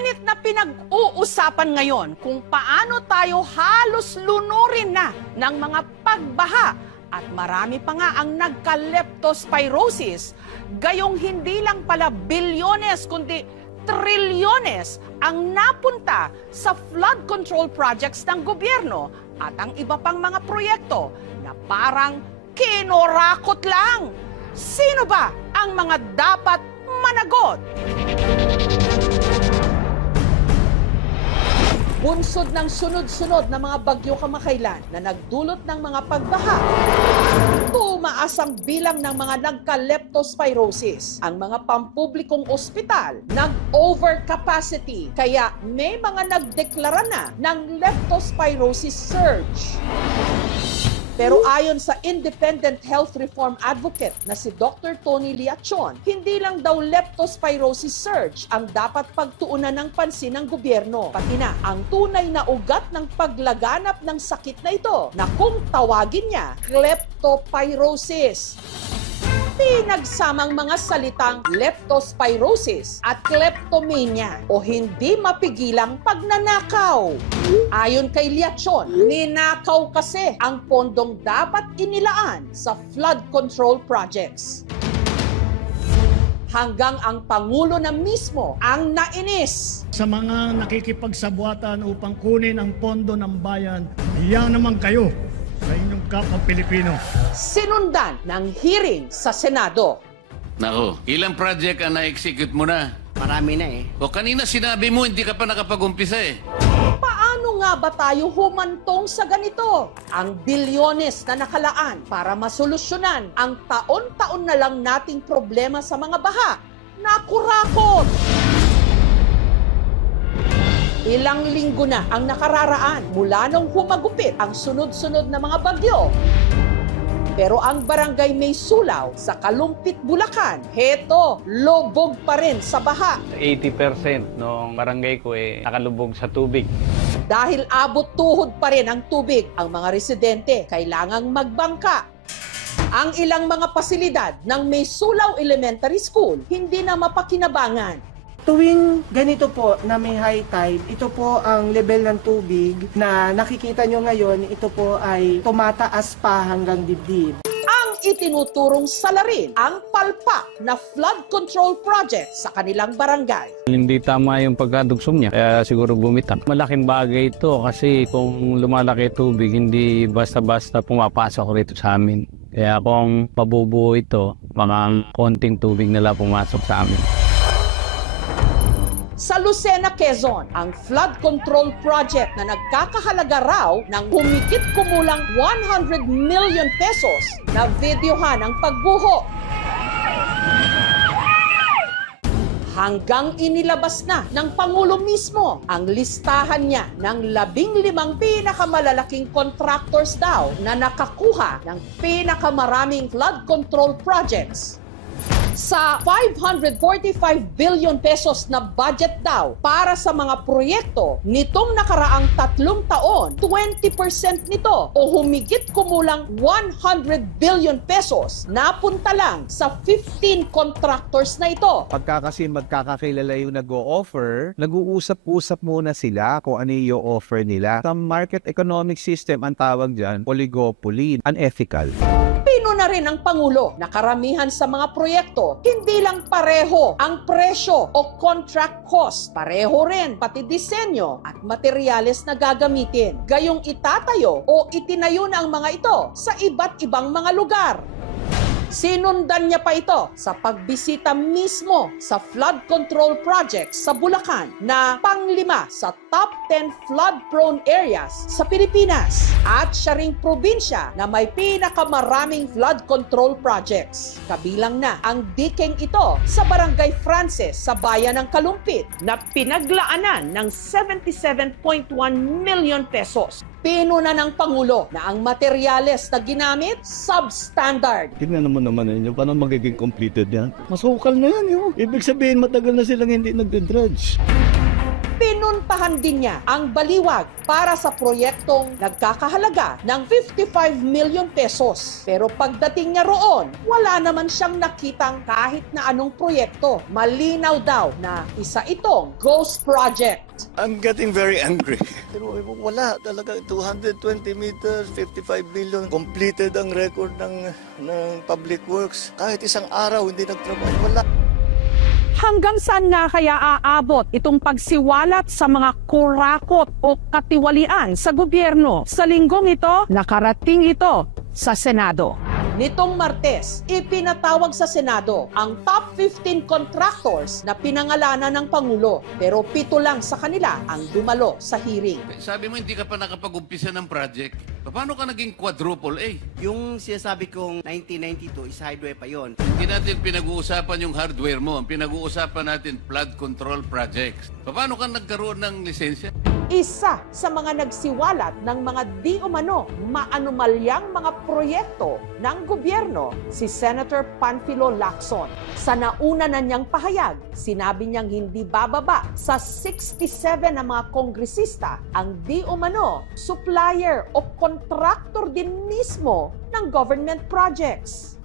Mainit na pinag-uusapan ngayon kung paano tayo halos lunurin na ng mga pagbaha at marami pa nga ang nagka-leptospirosis. Gayong hindi lang pala bilyones kundi trilyones ang napunta sa flood control projects ng gobyerno at ang iba pang mga proyekto na parang kinorakot lang. Sino ba ang mga dapat managot? Bunsod ng sunod-sunod na mga bagyo kamakailan na nagdulot ng mga pagbaha, tumaas ang bilang ng mga nagka-leptospirosis. Ang mga pampublikong ospital nag-overcapacity, kaya may mga nagdeklara na ng leptospirosis surge. Pero ayon sa independent health reform advocate na si Dr. Tony Liachon, hindi lang daw leptospirosis surge ang dapat pagtuunan ng pansin ng gobyerno. Pati na ang tunay na ugat ng paglaganap ng sakit na ito na kung tawagin niya, kleptopyrosis. Pinagsamang mga salitang leptospirosis at kleptomania o hindi mapigilang pagnanakaw. Ayon kay Liachon, ninakaw kasi ang pondong dapat inilaan sa flood control projects. Hanggang ang Pangulo na mismo ang nainis. Sa mga nakikipagsabwatan upang kunin ang pondo ng bayan, iyan naman kayo sa inyong kapwa Pilipino. Sinundan ng hearing sa Senado. Nako, ilang project ang na-execute mo na? Marami na eh. O kanina sinabi mo hindi ka pa nakapag-umpisa eh. Paano nga ba tayo humantong sa ganito? Ang bilyones na nakalaan para masolusyonan ang taon-taon na lang nating problema sa mga baha, nakurakot. Ilang linggo na ang nakararaan mula nung humagupit ang sunod-sunod na mga bagyo. Pero ang barangay May Sulaw sa Kalumpit, Bulacan, heto, lubog pa rin sa baha. 80% ng barangay ko nakalubog sa tubig. Dahil abot tuhod pa rin ang tubig, ang mga residente kailangang magbangka. Ang ilang mga pasilidad ng May Sulaw Elementary School hindi na mapakinabangan. Tuwing ganito po na may high tide, ito po ang level ng tubig na nakikita nyo ngayon, ito po ay tumataas pa hanggang dibdib. Ang itinuturong salarin ang palpak na flood control project sa kanilang barangay. Hindi tama yung pagkadugsong niya, kaya siguro bumitak. Malaking bagay ito kasi kung lumalaki tubig, hindi basta-basta pumapasok rito sa amin. Kaya kung pabubuo ito, mga konting tubig nila pumasok sa amin. Sa Lucena, Quezon, ang flood control project na nagkakahalaga raw ng humigit kumulang 100 million pesos na videohan ang pagbuho. Hanggang inilabas na ng Pangulo mismo ang listahan niya ng 15 pinakamalalaking contractors daw na nakakuha ng pinakamaraming flood control projects. Sa 545 billion pesos na budget daw para sa mga proyekto nitong nakaraang 3 taon, 20% nito o humigit kumulang 100 billion pesos napunta lang sa 15 contractors na ito. Pagka kasi magkakakilala yung nag-o-offer, nag-uusap-usap muna sila kung ano yung offer nila. Sa market economic system, ang tawag dyan, oligopoly, unethical. Pino na rin ang Pangulo na karamihan sa mga proyekto, hindi lang pareho ang presyo o contract cost. Pareho rin pati disenyo at materyales na gagamitin. Gayong itatayo o itinayo na ang mga ito sa iba't ibang mga lugar. Sinundan niya pa ito sa pagbisita mismo sa flood control project sa Bulacan na pang-5 sa top 10 flood-prone areas sa Pilipinas. At siya ring probinsya na may pinakamaraming flood control projects. Kabilang na ang dikeng ito sa Barangay Frances sa bayan ng Kalumpit na pinaglaanan ng 77.1 million pesos. Pinuna ng Pangulo na ang materyales na ginamit substandard. Tingnan naman ninyo, paano magiging completed yan? Masukal na yan yun. Ibig sabihin matagal na silang hindi nagdedredge. Pinuntahan din niya ang Baliwag para sa proyektong nagkakahalaga ng 55 million pesos. Pero pagdating niya roon, wala naman siyang nakitang kahit na anong proyekto. Malinaw daw na isa itong ghost project. I'm getting very angry. Pero wala talaga, 220 meters, 55 million. Completed ang record ng Public Works. Kahit isang araw hindi nagtrabaho, wala. Hanggang saan nga kaya aabot itong pagsiwalat sa mga kurakot o katiwalian sa gobyerno? Sa linggong ito, nakarating ito sa Senado. Nitong Martes, ipinatawag sa Senado ang top 15 contractors na pinangalanan ng Pangulo. Pero 7 lang sa kanila ang dumalo sa hearing. Sabi mo hindi ka pa nakapag-umpisa ng project. Paano ka naging quadruple A? Yung sinasabi kong 1992 is highway pa yon. Hindi natin pinag-uusapan yung hardware mo. Ang pinag-uusapan natin flood control projects. Paano ka nagkaroon ng lisensya? Isa sa mga nagsiwalat ng mga di umano maanumalyang mga proyekto ng gobyerno, si Senator Panfilo Lacson. Sa nauna na niyang pahayag, sinabi niyang hindi bababa sa 67 na mga kongresista ang di umano supplier o contractor din mismo ng government projects.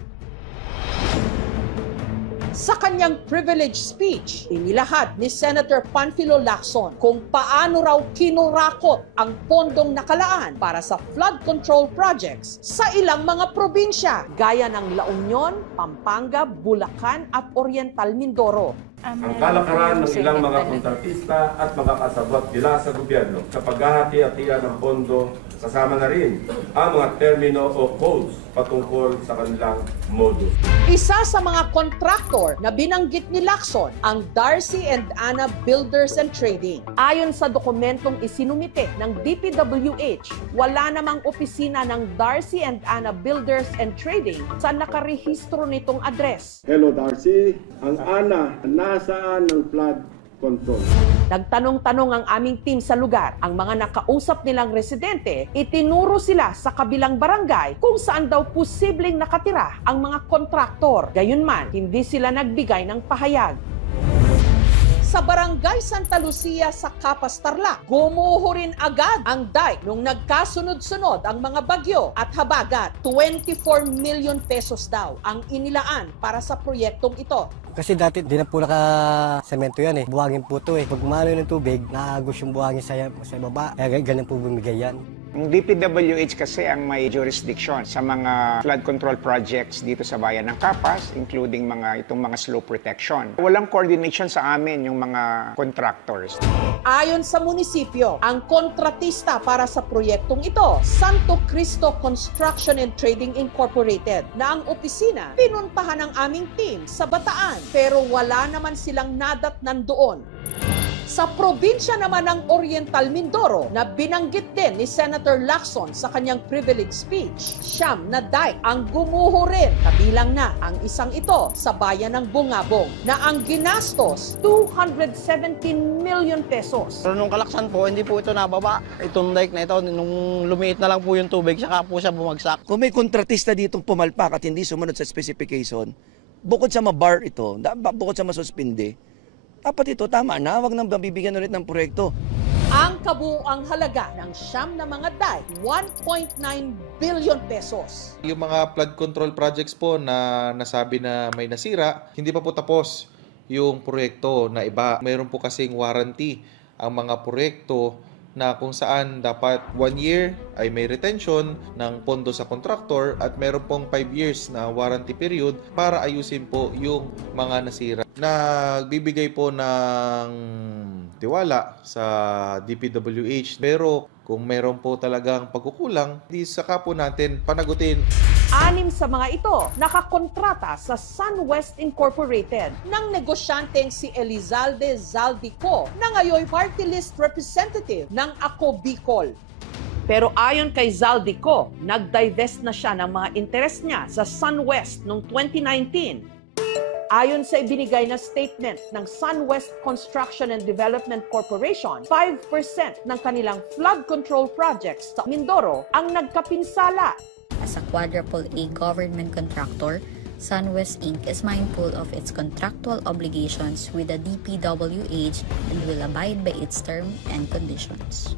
Sa kanyang privilege speech, inilahad ni Senator Panfilo Lacson kung paano raw kinurakot ang pondong nakalaan para sa flood control projects sa ilang mga probinsya gaya ng La Union, Pampanga, Bulacan at Oriental Mindoro. Ang kalakaran ng ilang mga kontratista at mga kasabwat nila sa gobyerno sa paghahati-hatian ng pondo, kasama na rin ang mga termino o codes patungkol sa kanilang modus. Isa sa mga kontraktor na binanggit ni Lacson ang Darcy and Anna Builders and Trading. Ayon sa dokumentong isinumite ng DPWH, wala namang opisina ng Darcy and Anna Builders and Trading sa nakarehistro nitong address. Hello Darcy, ang Ana, nasaan ng flood control? Nagtanong-tanong ang aming team sa lugar. Ang mga nakausap nilang residente, itinuro sila sa kabilang barangay kung saan daw posibleng nakatira ang mga kontraktor. Gayunman, hindi sila nagbigay ng pahayag. Sa Barangay Santa Lucia sa Capas, Tarlac, gumuho rin agad ang dike nung nagkasunod-sunod ang mga bagyo at habagat. 24 million pesos daw ang inilaan para sa proyektong ito. Kasi dati di na po naka-semento yan eh. Buhangin po ito eh. Pag umalo ng tubig, naagos yung buhangin sa baba. Kaya ganyan po bumigay yan. Yung DPWH kasi ang may jurisdiction sa mga flood control projects dito sa bayan ng Capas, including itong mga slope protection. Walang coordination sa amin yung mga contractors. Ayon sa munisipyo, ang kontratista para sa proyektong ito, Santo Cristo Construction and Trading Incorporated, na ang opisina pinuntahan ng aming team sa Bataan, pero wala naman silang nadatnan doon. Sa probinsya naman ng Oriental Mindoro na binanggit din ni Senator Lacson sa kanyang privilege speech, 9 na dike ang gumuho rin, kabilang na ang isang ito sa bayan ng Bungabong na ang ginastos 217 million pesos. Pero nung kalaksan po, hindi po ito nababa. Itong dike na ito, nung lumiit na lang po yung tubig, saka po siya bumagsak. Kung may kontratista ditong pumalpak at hindi sumunod sa specification, bukod sa ma-bar ito, bukod sa masuspindi, dapat ito tama na, wag nang mabibigyan ulit ng proyekto. Ang kabuuang halaga ng 9 na mga dike, 1.9 billion pesos. Yung mga flood control projects po na nasabi na may nasira, hindi pa po tapos yung proyekto na iba. Mayroon po kasing warranty ang mga proyekto na kung saan dapat 1 year ay may retention ng pondo sa contractor at meron pong 5 years na warranty period para ayusin po yung mga nasira. Nagbibigay po ng tiwala sa DPWH, pero kung meron po talagang pagkukulang, di saka po natin panagutin. 6 sa mga ito nakakontrata sa SunWest Incorporated ng negosyanteng si Elizalde Zaldico na ngayon party list representative ng Ako Bicol. Pero ayon kay Zaldico, nag-divest na siya ng mga interes niya sa SunWest noong 2019. Ayon sa ibinigay na statement ng SunWest Construction and Development Corporation, 5% ng kanilang flood control projects sa Mindoro ang nagkapinsala. As a quadruple A government contractor, SunWest Inc. is mindful of its contractual obligations with the DPWH and will abide by its terms and conditions.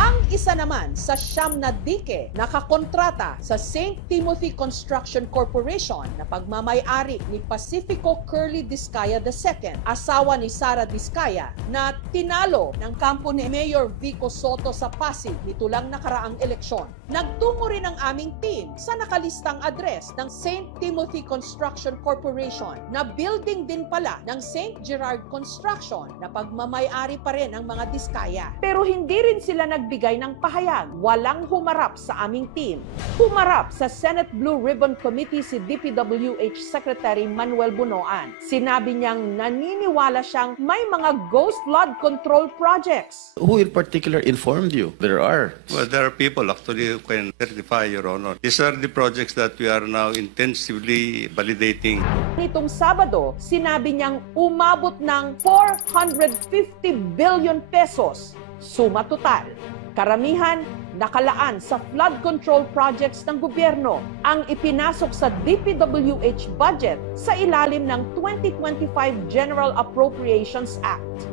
Ang isa naman sa siyam na dike nakakontrata sa St. Timothy Construction Corporation na pagmamay-ari ni Pacifico Curly Discaya II, asawa ni Sara Discaya, na tinalo ng kampo ni Mayor Vico Soto sa Pasig nito lang nakaraang eleksyon. Nagtungo rin ang aming team sa nakalistang address ng St. Timothy Construction Corporation na building din pala ng St. Gerard Construction na pagmamay-ari pa rin ng mga Discaya. Pero hindi rin sila nagbigay ng pahayag. Walang humarap sa aming team. Humarap sa Senate Blue Ribbon Committee si DPWH Secretary Manuel Bunoan. Sinabi niyang naniniwala siyang may mga ghost flood control projects. Who in particular informed you? There are. Well, there are people actually who can certify, Your Honor. These are the projects that we are now intensively validating. Nitong Sabado, sinabi niyang umabot ng 450 billion pesos. Suma total. Karamihan nakalaan sa flood control projects ng gobyerno ang ipinasok sa DPWH budget sa ilalim ng 2025 General Appropriations Act.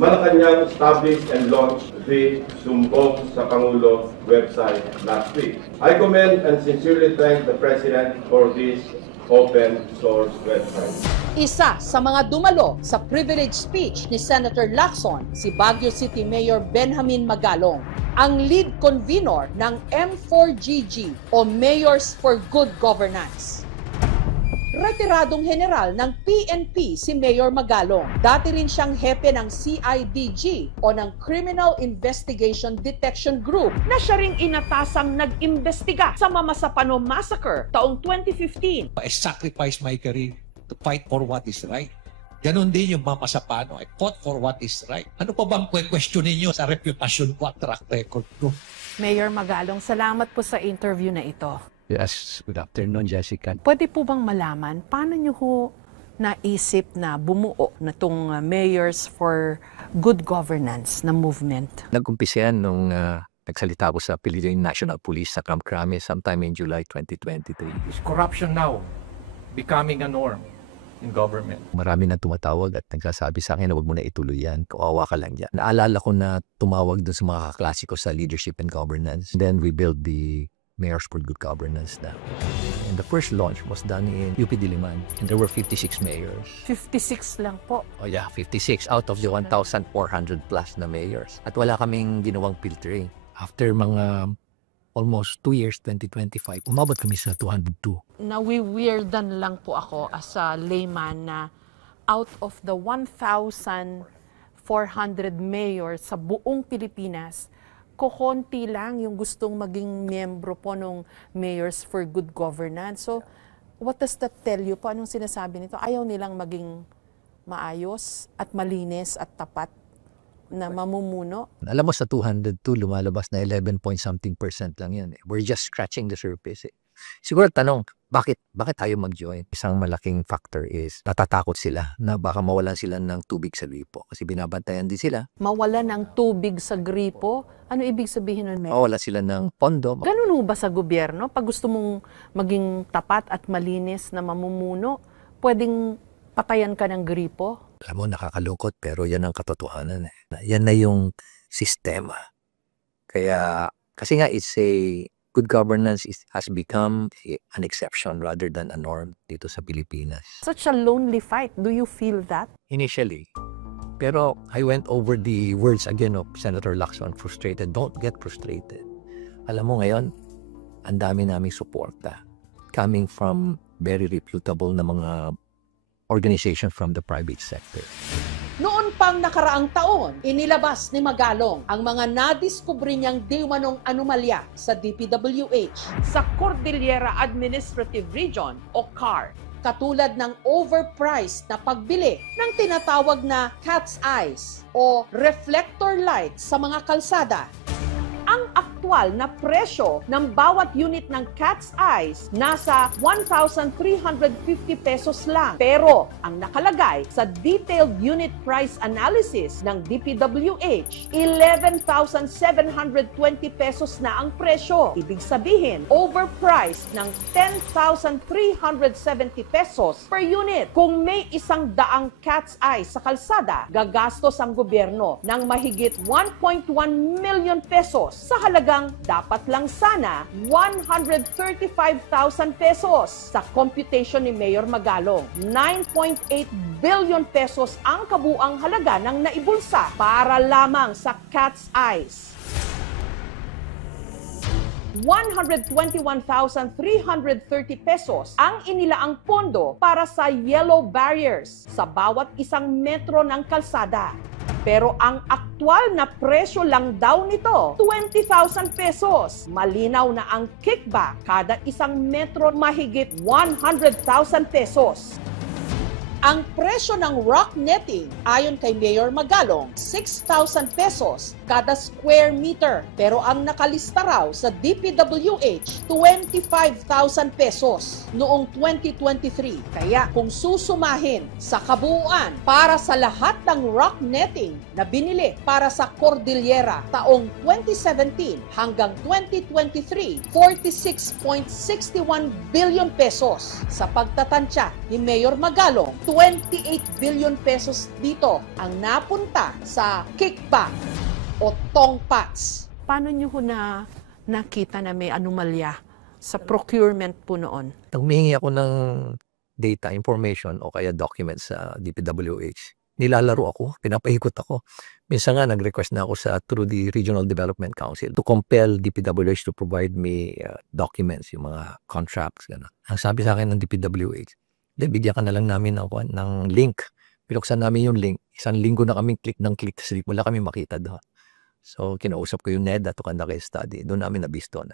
Malacanang established and launched the Sumbong sa Pangulo website last week. I commend and sincerely thank the President for this open source website. Isa sa mga dumalo sa privilege speech ni Senator Lacson, si Baguio City Mayor Benjamin Magalong, ang lead convener ng M4GG o Mayors for Good Governance. Retiradong general ng PNP si Mayor Magalong. Dati rin siyang hepe ng CIDG o ng Criminal Investigation Detection Group na siya ring inatasang nag-imbestiga sa Mamasapano Massacre taong 2015. I sacrificed my career to fight for what is right. Ganon din yung Mamasapano. I fought for what is right. Ano pa bang question ninyo sa reputasyon ko at track record ko? Mayor Magalong, salamat po sa interview na ito. Yes, good afternoon, Jessica. Pwede po bang malaman, paano nyo ho naisip na bumuo na itong Mayors for Good Governance na movement? Nag-umpisa yan nung nagsalita ko sa Philippine National Police sa Camp Crame sometime in July 2023. Is corruption now becoming a norm in government? Marami na tumatawag at nagsasabi sa akin na huwag mo na ituloy yan, kawawa ka lang dyan. Naalala ko na tumawag dun sa mga kaklasiko sa leadership and governance. Then we built the Mayors for Good Governance na. And the first launch was done in UP Diliman. And there were 56 mayors. 56 lang po. Oh yeah, 56 out of the 1,400 plus na mayors. At wala kaming ginawang filtering. After mga almost 2 years, 2025, umabot kami sa 202. Nawi-weirdan lang po ako as a layman na out of the 1,400 mayors sa buong Pilipinas, kukonti lang yung gustong maging miyembro po ng Mayors for Good Governance. So, what does that tell you po? Anong sinasabi nito? Ayaw nilang maging maayos at malinis at tapat na mamumuno? Alam mo, sa 202, lumalabas na 11% lang yan. We're just scratching the surface. Siguro tanong, bakit tayo mag-join? Isang malaking factor is natatakot sila na baka mawalan sila ng tubig sa gripo kasi binabantayan din sila. Mawalan ng tubig sa gripo? Ano ibig sabihin nun? Mawalan sila ng pondo. Ganun ba sa gobyerno? Pag gusto mong maging tapat at malinis na mamumuno, pwedeng patayan ka ng gripo? Alam mo, nakakalungkot pero yan ang katotohanan. Yan na yung sistema. Kaya, kasi nga it's a good governance has become an exception rather than a norm dito sa Pilipinas. Such a lonely fight. Do you feel that? Initially. Pero I went over the words again of Senator Lacson, frustrated. Don't get frustrated. Alam mo ngayon, ang dami naming suporta coming from very reputable na mga organization from the private sector. Noon pang nakaraang taon, inilabas ni Magalong ang mga nadiskubre niyang di umanong anomalya sa DPWH sa Cordillera Administrative Region o CAR, katulad ng overpriced na pagbili ng tinatawag na cat's eyes o reflector lights sa mga kalsada. Ang aktwal na presyo ng bawat unit ng Cat's Eyes nasa 1,350 pesos lang. Pero ang nakalagay sa detailed unit price analysis ng DPWH, 11,720 pesos na ang presyo. Ibig sabihin, overpriced ng 10,370 pesos per unit. Kung may 100 Cat's Eyes sa kalsada, gagastos ang gobyerno ng mahigit 1.1 million pesos sa halagang dapat lang sana 135,000 pesos. Sa computation ni Mayor Magalong, 9.8 billion pesos ang kabuang halaga ng naibulsa para lamang sa Cat's Eyes. 121,330 pesos ang inilaang pondo para sa yellow barriers sa bawat isang metro ng kalsada. Pero ang aktwal na presyo lang daw nito, 20,000 pesos. Malinaw na ang kickback kada isang metro mahigit 100,000 pesos. Ang presyo ng rock netting, ayon kay Mayor Magalong, 6,000 pesos kada square meter. Pero ang nakalista raw sa DPWH, 25,000 pesos noong 2023. Kaya kung susumahin sa kabuuan para sa lahat ng rock netting na binili para sa Cordillera taong 2017 hanggang 2023, 46.61 billion pesos. Sa pagtatansya ni Mayor Magalong, 28 billion pesos dito ang napunta sa kickback o tongpats. Paano nyo na nakita na may anomalya sa procurement po noon? Humingi ako ng data, information o kaya documents sa DPWH. Nilalaro ako, pinapaikot ako. Minsan nga nag-request na ako through the Regional Development Council to compel DPWH to provide me documents, yung mga contracts. Gano'n. Ang sabi sa akin ng DPWH, bigyan ka na lang namin ng link. Pinuksan namin yung link. Isang linggo na kaming click kasi wala kami makita doon. So, kinausap ko yung NEDA to conduct a study. Doon namin nabisto na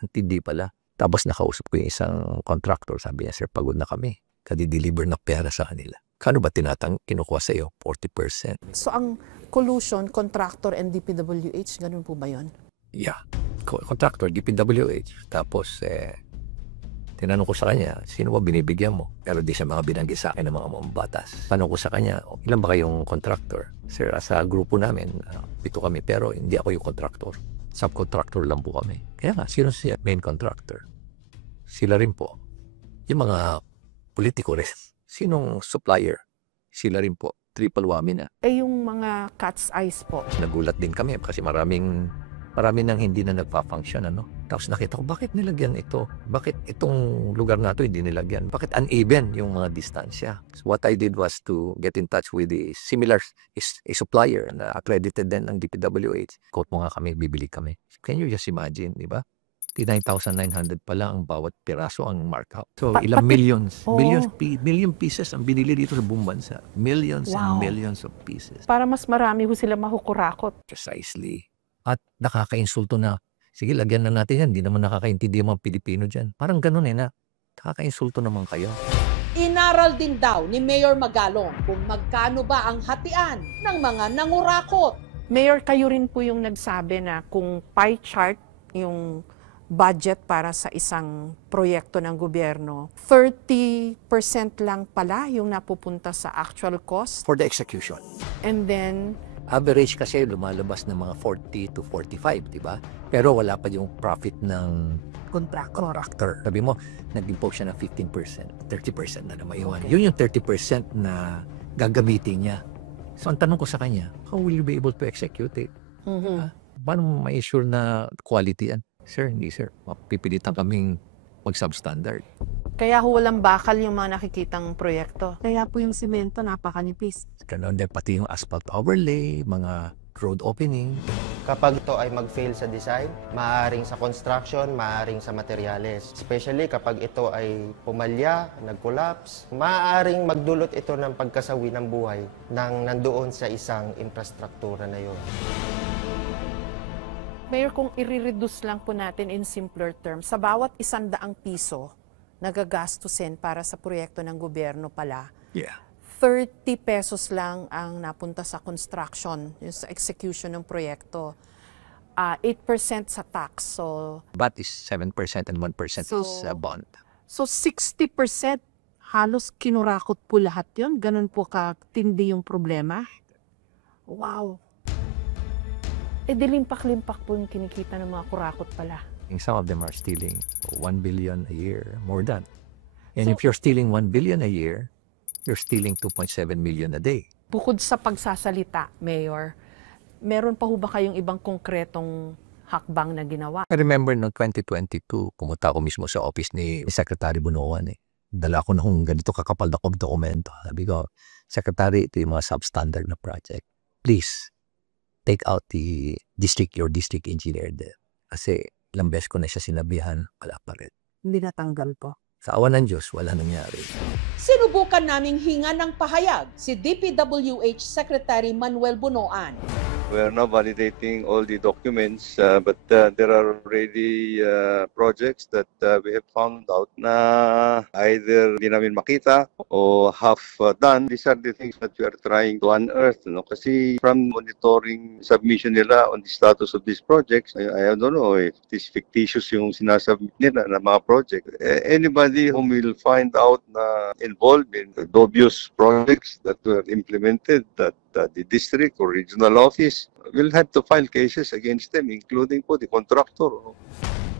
hindi pala. Tapos nakausap ko yung isang contractor. Sabi niya, sir, pagod na kami. Kadi-deliver na pera sa kanila. Kano ba kinukuha sa iyo? 40%. So, ang collusion, contractor and DPWH, ganun po ba yun? Yeah. Contractor, DPWH. Tapos, tinanong ko sa kanya, sino ba binibigyan mo? Pero di siya mga binanggit sa akin ng mga mambatas. Tanong ko sa kanya, ilan ba kayong contractor? Sir, sa grupo namin, 7 kami, pero hindi ako yung contractor. Subcontractor lang po kami. Kaya nga, sino siya main contractor? Sila rin po. Yung mga politiko rin. Sinong supplier? Sila rin po. Triple whammy na. Yung mga Cat's Eyes po. Nagulat din kami kasi marami nang hindi na nagpa-function, ano? Tapos nakita ko, bakit nilagyan ito? Bakit itong lugar na ito hindi nilagyan? Bakit uneven yung mga distansya? So what I did was to get in touch with a supplier na accredited din ng DPWH. Quote mo nga kami, bibili kami. Can you just imagine, di ba? 9,900 pala ang bawat piraso ang markup. So ilang millions, million pieces ang binili dito sa buong bansa. Millions and millions of pieces. Para mas marami ho sila mahukurakot. Precisely. At nakaka-insulto na, sige, lagyan na natin yan. Hindi naman nakakaintindi yung mga Pilipino dyan. Parang ganun na. Nakaka-insulto naman kayo. Inaral din daw ni Mayor Magalong kung magkano ba ang hatian ng mga nangurakot. Mayor, kayo rin po yung nagsabi na kung pie chart yung budget para sa isang proyekto ng gobyerno, 30% lang pala yung napupunta sa actual cost. For the execution. And then, average kasi lumalabas ng mga 40 to 45, di ba? Pero wala pa yung profit ng contractor. Sabi mo, nag-impose siya ng 15%, 30% na maiwan. Yun yung 30% na gagamitin niya. So, ang tanong ko sa kanya, how will you be able to execute it? Paano mo ma-assure na quality yan? Sir, hindi sir. Mapipilitan kaming mag-substandard. Kaya walang bakal yung mga nakikitang proyekto. Kaya po yung semento napakanipis. Ganun din pati yung asphalt overlay, mga road opening. Kapag ito ay mag-fail sa design, maaaring sa construction, maaaring sa materyales. Especially kapag ito ay pumalya, nag-collapse, maaaring magdulot ito ng pagkasawi ng buhay nang nandoon sa isang infrastruktura na yun. Mayor, kung i-reduce lang po natin in simpler terms, sa bawat 100 piso nagagastusin para sa proyekto ng gobyerno pala, 30 pesos lang ang napunta sa construction, yung sa execution ng proyekto. 8% sa tax. So VAT is 7% and 1% is bond. So 60% halos kinurakot po lahat yon. Ganun po katindi yung problema. Wow. Dilimpak-limpak po yung kinikita ng mga kurakot pala. Some of them are stealing 1 billion a year, more than. And if you're stealing 1 billion a year, you're stealing 2.7 million a day. Bukod sa pagsasalita, Mayor, meron pa ho ba kayong ibang konkretong hakbang na ginawa? I remember noong 2022, pumunta ako mismo sa office ni Secretary Bunoan. Dala ko na kung ganito kakapal na dokumento. Sabi ko, Secretary, ito yung mga substandard na project. Please, take out your district engineer there. Kasi ilang beses ko na siya sinabihan, wala pa rin. Hindi natanggal po. Sa awa ng Diyos, wala nangyari. Sinubukan naming hinga ng pahayag si DPWH Secretary Manuel Bunoan. We are now validating all the documents, but there are already projects that we have found out na either di namin makita o half done. These are the things that we are trying to unearth. No? Kasi from monitoring submission nila on the status of these projects, I don't know if it is fictitious yung sinasubmit nila na mga project. Anybody whom will find out na involved in the dubious projects that were implemented that the district or regional office will have to file cases against them, including po the contractor.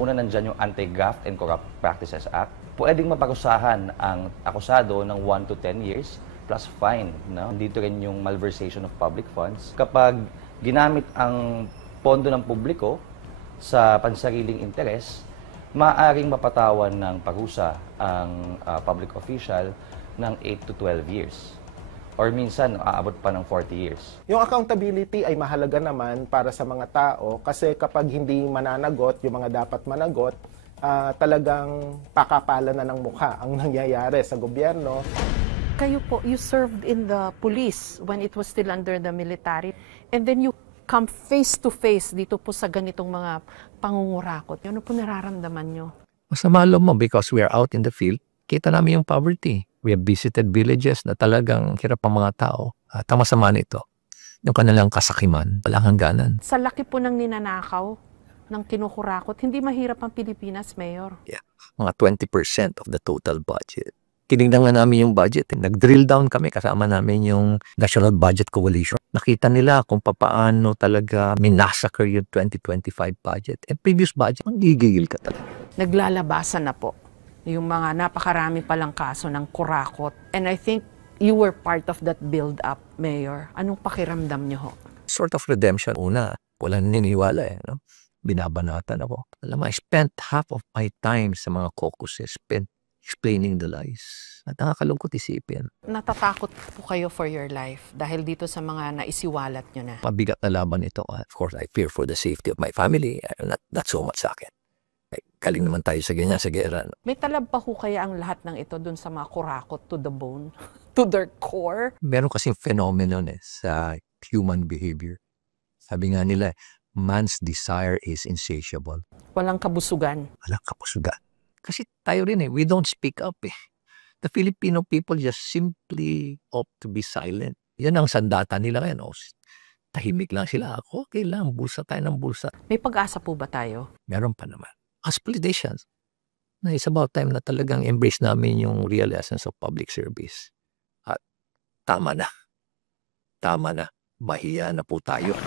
Una nandyan yung Anti-Graft and Corrupt Practices Act. Pwedeng maparusahan ang akusado ng 1 to 10 years plus fine. No? Dito rin yung malversation of public funds. Kapag ginamit ang pondo ng publiko sa pansariling interes, maaaring mapatawan ng parusa ang public official ng 8 to 12 years. Or minsan, aabot pa ng 40 years. Yung accountability ay mahalaga naman para sa mga tao kasi kapag hindi mananagot, yung mga dapat managot, talagang pakapalan na ng mukha ang nangyayari sa gobyerno. Kayo po, you served in the police when it was still under the military. And then you come face to face dito po sa ganitong mga pangungurakot. Ano po nararamdaman nyo? Masama loob mo because we are out in the field. Kita namin yung poverty. We have visited villages na talagang hirap ang mga tao. At ang masama nito, yung kanilang kasakiman, walang hangganan. Sa laki po ng ninanakaw, ng kinukurakot, hindi mahirap ang Pilipinas, Mayor. Yeah, mga 20% of the total budget. Tinignan nga namin yung budget. Nag-drill down kami, kasama namin yung National Budget Coalition. Nakita nila kung paano talaga minasacre yung 2025 budget. And previous budget, ang gigigil ka talaga. Naglalabasan na po yung mga napakarami palang kaso ng kurakot. And I think you were part of that build-up, Mayor. Anong pakiramdam niyo ho? Sort of redemption. Una, wala naniniwala no? Binabanatan ako. Alam mo, I spent half of my time sa mga caucuses spent explaining the lies. At nakakalungkot isipin. Natatakot po kayo for your life dahil dito sa mga naisiwalat nyo na? Pabigat na laban ito. Of course, I fear for the safety of my family. Not so much sa akin. Galing naman tayo sa ganyan, sa gera. No? May talab pa ho kaya ang lahat ng ito dun sa mga kurakot to the bone, to their core? Meron kasing phenomenon sa human behavior. Sabi nga nila, man's desire is insatiable. Walang kabusugan. Walang kabusugan. Kasi tayo rin we don't speak up The Filipino people just simply opt to be silent. Yan ang sandata nila ngayon. Tahimik lang sila. Okay lang, bulsa tayo ng bulsa. May pag-asa po ba tayo? Meron pa naman. As politicians, it's about time na talagang embrace namin yung real essence of public service. At tama na. Tama na. Mahiya na po tayo.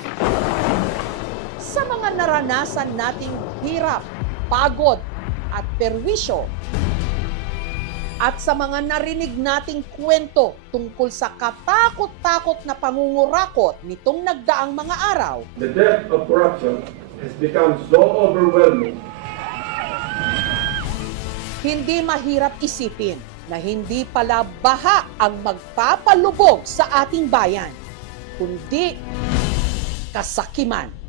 Sa mga naranasan nating hirap, pagod, at perwisyo, at sa mga narinig nating kwento tungkol sa katakot-takot na pangungurakot nitong nagdaang mga araw, the depth of corruption has become so overwhelming. Hindi mahirap isipin na hindi pala baha ang magpapalubog sa ating bayan, kundi kasakiman.